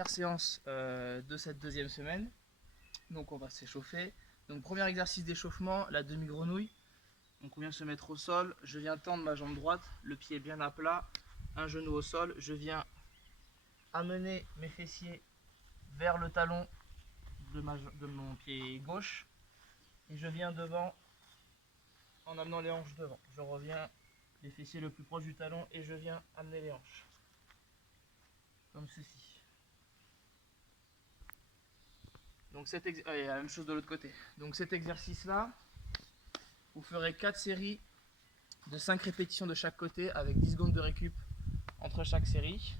dernière séance de cette deuxième semaine. Donc on va s'échauffer. Donc premier exercice d'échauffement, la demi-grenouille. Donc on vient se mettre au sol, je viens tendre ma jambe droite, le pied bien à plat, un genou au sol, je viens amener mes fessiers vers le talon de mon pied gauche et je viens devant en amenant les hanches devant. Je reviens les fessiers le plus proche du talon et je viens amener les hanches. Comme ceci. Donc et la même chose de l'autre côté. Donc cet exercice-là, vous ferez 4 séries de 5 répétitions de chaque côté avec 10 secondes de récup entre chaque série.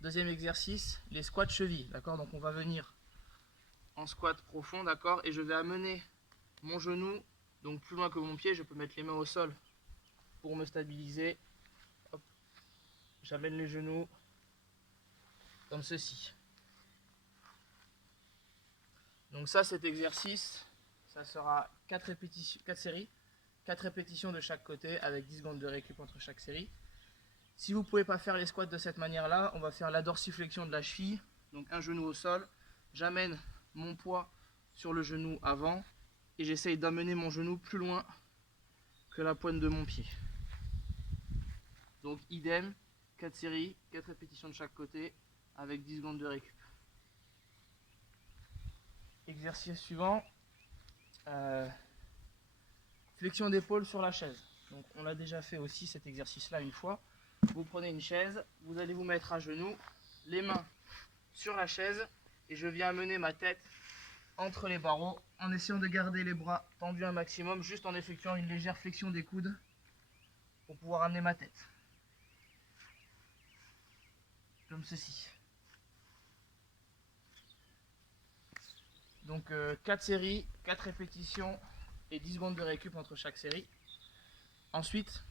Deuxième exercice, les squats chevilles, d'accord? Donc on va venir en squat profond, d'accord? Et je vais amener mon genou, donc plus loin que mon pied, je peux mettre les mains au sol pour me stabiliser. Hop. J'amène les genoux comme ceci. Donc ça, cet exercice, ça sera 4 séries, 4 répétitions de chaque côté avec 10 secondes de récup entre chaque série. Si vous ne pouvez pas faire les squats de cette manière-là, on va faire la dorsiflexion de la cheville. Donc un genou au sol, j'amène mon poids sur le genou avant et j'essaye d'amener mon genou plus loin que la pointe de mon pied. Donc idem, 4 séries, 4 répétitions de chaque côté avec 10 secondes de récup. Exercice suivant, flexion d'épaule sur la chaise. Donc on l'a déjà fait aussi cet exercice-là une fois. Vous prenez une chaise, vous allez vous mettre à genoux, les mains sur la chaise et je viens amener ma tête entre les barreaux en essayant de garder les bras tendus un maximum, juste en effectuant une légère flexion des coudes pour pouvoir amener ma tête. Comme ceci. Donc 4 séries, 4 répétitions et 10 secondes de récup entre chaque série. Ensuite,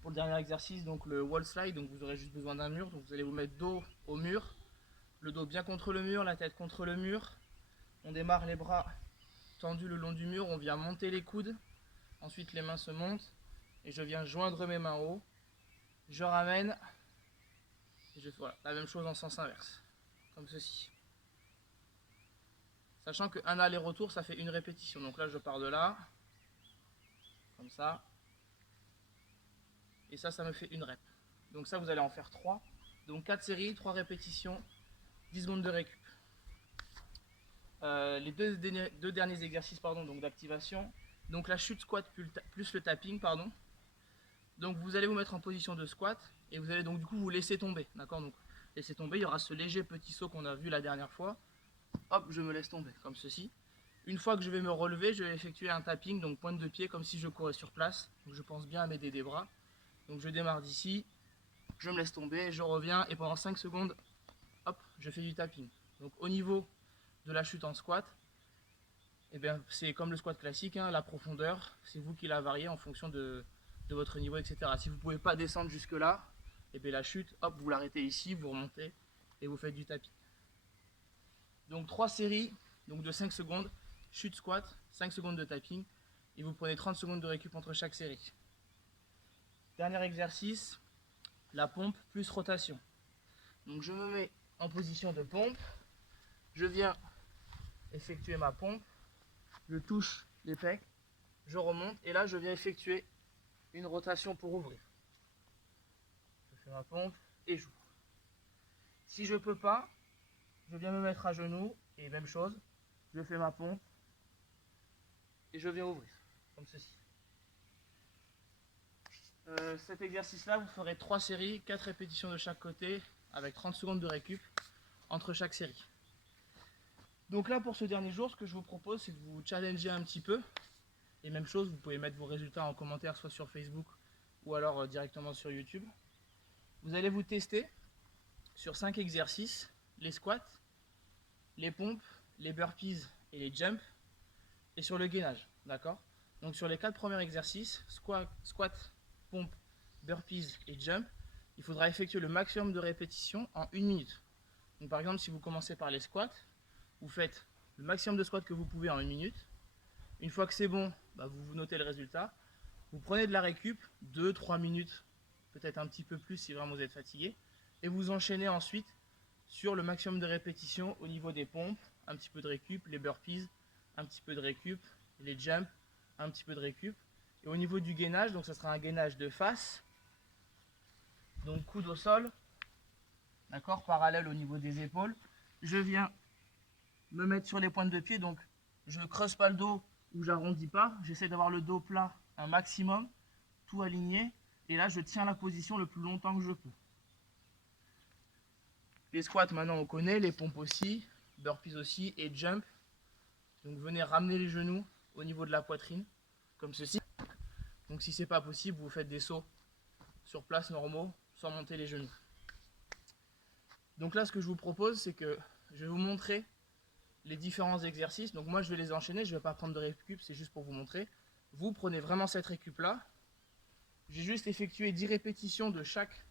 pour le dernier exercice, donc le wall slide, donc vous aurez juste besoin d'un mur. Donc vous allez vous mettre dos au mur, le dos bien contre le mur, la tête contre le mur. On démarre les bras tendus le long du mur, on vient monter les coudes. Ensuite les mains se montent et je viens joindre mes mains haut. Je ramène et je fais voilà, la même chose en sens inverse, comme ceci. Sachant qu'un aller-retour, ça fait une répétition. Donc là, je pars de là, comme ça. Et ça me fait une rep. Donc ça, vous allez en faire 3. Donc 4 séries, 3 répétitions, 10 secondes de récup. Les deux derniers exercices donc d'activation. Donc la chute squat plus le tapping. Donc vous allez vous mettre en position de squat et vous allez donc du coup vous laisser tomber. D'accord? Donc laisser tomber, il y aura ce léger petit saut qu'on a vu la dernière fois. Hop, je me laisse tomber, comme ceci. Une fois que je vais me relever, je vais effectuer un tapping, donc pointe de pied, comme si je courais sur place. Donc je pense bien à m'aider des bras. Donc je démarre d'ici, je me laisse tomber, je reviens et pendant 5 secondes, hop, je fais du tapping. Donc au niveau de la chute en squat, eh bien, c'est comme le squat classique, hein, la profondeur, c'est vous qui la variez en fonction de votre niveau, etc. Si vous ne pouvez pas descendre jusque là, eh bien, la chute, hop, vous l'arrêtez ici, vous remontez et vous faites du tapping. Donc 3 séries donc de 5 secondes, chute squat, 5 secondes de tapping, et vous prenez 30 secondes de récup entre chaque série. Dernier exercice, la pompe plus rotation. Donc je me mets en position de pompe, je viens effectuer ma pompe, je touche les pecs, je remonte, et là je viens effectuer une rotation pour ouvrir. Je fais ma pompe et j'ouvre. Si je ne peux pas, je viens me mettre à genoux, et même chose, je fais ma pompe, et je viens ouvrir, comme ceci. Cet exercice-là, vous ferez 3 séries, 4 répétitions de chaque côté, avec 30 secondes de récup entre chaque série. Donc là, pour ce dernier jour, ce que je vous propose, c'est de vous challenger un petit peu. Et même chose, vous pouvez mettre vos résultats en commentaire, soit sur Facebook, ou alors directement sur YouTube. Vous allez vous tester sur 5 exercices, les squats, les pompes, les burpees et les jumps, et sur le gainage, d'accord? Donc sur les 4 premiers exercices, squat, pompe, burpees et jump, il faudra effectuer le maximum de répétitions en 1 minute. Donc par exemple, si vous commencez par les squats, vous faites le maximum de squats que vous pouvez en 1 minute. Une fois que c'est bon, vous notez le résultat. Vous prenez de la récup, 2-3 minutes, peut-être un petit peu plus si vraiment vous êtes fatigué, et vous enchaînez ensuite sur le maximum de répétitions au niveau des pompes, un petit peu de récup, les burpees, un petit peu de récup, les jumps, un petit peu de récup. Et au niveau du gainage, donc ça sera un gainage de face, donc coude au sol, d'accord, parallèle au niveau des épaules. Je viens me mettre sur les pointes de pied, donc je ne creuse pas le dos ou j'arrondis pas, j'essaie d'avoir le dos plat un maximum, tout aligné, et là je tiens la position le plus longtemps que je peux. Les squats maintenant on connaît, les pompes aussi, burpees aussi et jump. Donc venez ramener les genoux au niveau de la poitrine, comme ceci. Donc si c'est pas possible, vous faites des sauts sur place normaux, sans monter les genoux. Donc là ce que je vous propose, c'est que je vais vous montrer les différents exercices. Donc moi je vais les enchaîner, je ne vais pas prendre de récup, c'est juste pour vous montrer. Vous prenez vraiment cette récup là. J'ai juste effectué 10 répétitions de chaque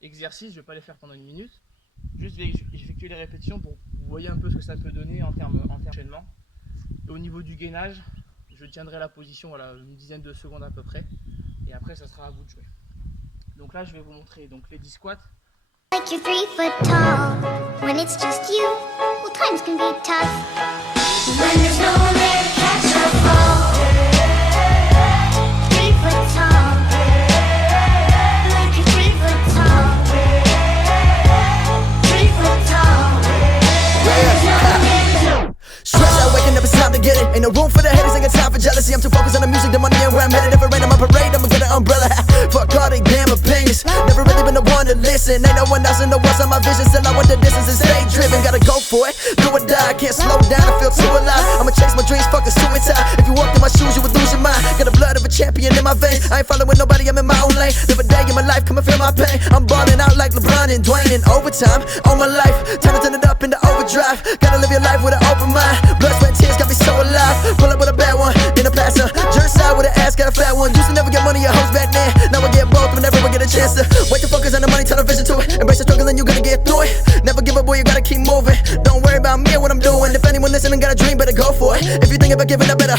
exercice, je ne vais pas les faire pendant une minute. Juste effectuer les répétitions pour que vous voyez un peu ce que ça peut donner en termes d'enchaînement. Et au niveau du gainage, je tiendrai la position voilà, une dizaine de secondes à peu près. Et après ça sera à vous de jouer. Donc là je vais vous montrer donc, les 10 squats. Like you're 3 foot tall. When it's just you, well times can be tough. When there's no one there to catch or fall. 3 foot tall. Like you're 3 foot tall. 3 foot tall. When there's no one there to Stress out, waking up, it's time to get it. Ain't no room for the haters, ain't got time for jealousy. I'm too focused on the music, the money, and where I'm headed. If it rain on my parade, I'ma get an umbrella. Fuck all they damn opinions. Never really been the one to listen. Ain't no one else in the world on my vision. Still I want the distance and stay driven. Gotta go for it, do or die. Can't slow down, I feel too alive. I'ma chase my dreams, fucking suicide. If you walked in my shoes, you would lose your mind. Got the blood of a champion in my veins. I ain't following nobody, I'm in my own lane. Live a day in my life, come and feel my pain. I'm balling out like LeBron and Dwayne in overtime. All my life, time to turn it up into overdrive. Gotta live your life with an open mind. Blood, sweat, tears got me so alive. Pull up with a bad one, then a passer. Jerk side with an ass, got a fat one. Used to never get money or hoes back then. Now I get both whenever I get a chance to. Wait to focus on the money, turn the vision to it. Embrace the struggle and you gonna get through it. Never give up, boy, you gotta keep moving. Don't worry about me and what I'm doing. If anyone listening got a dream, better go for it. If you think about giving up, better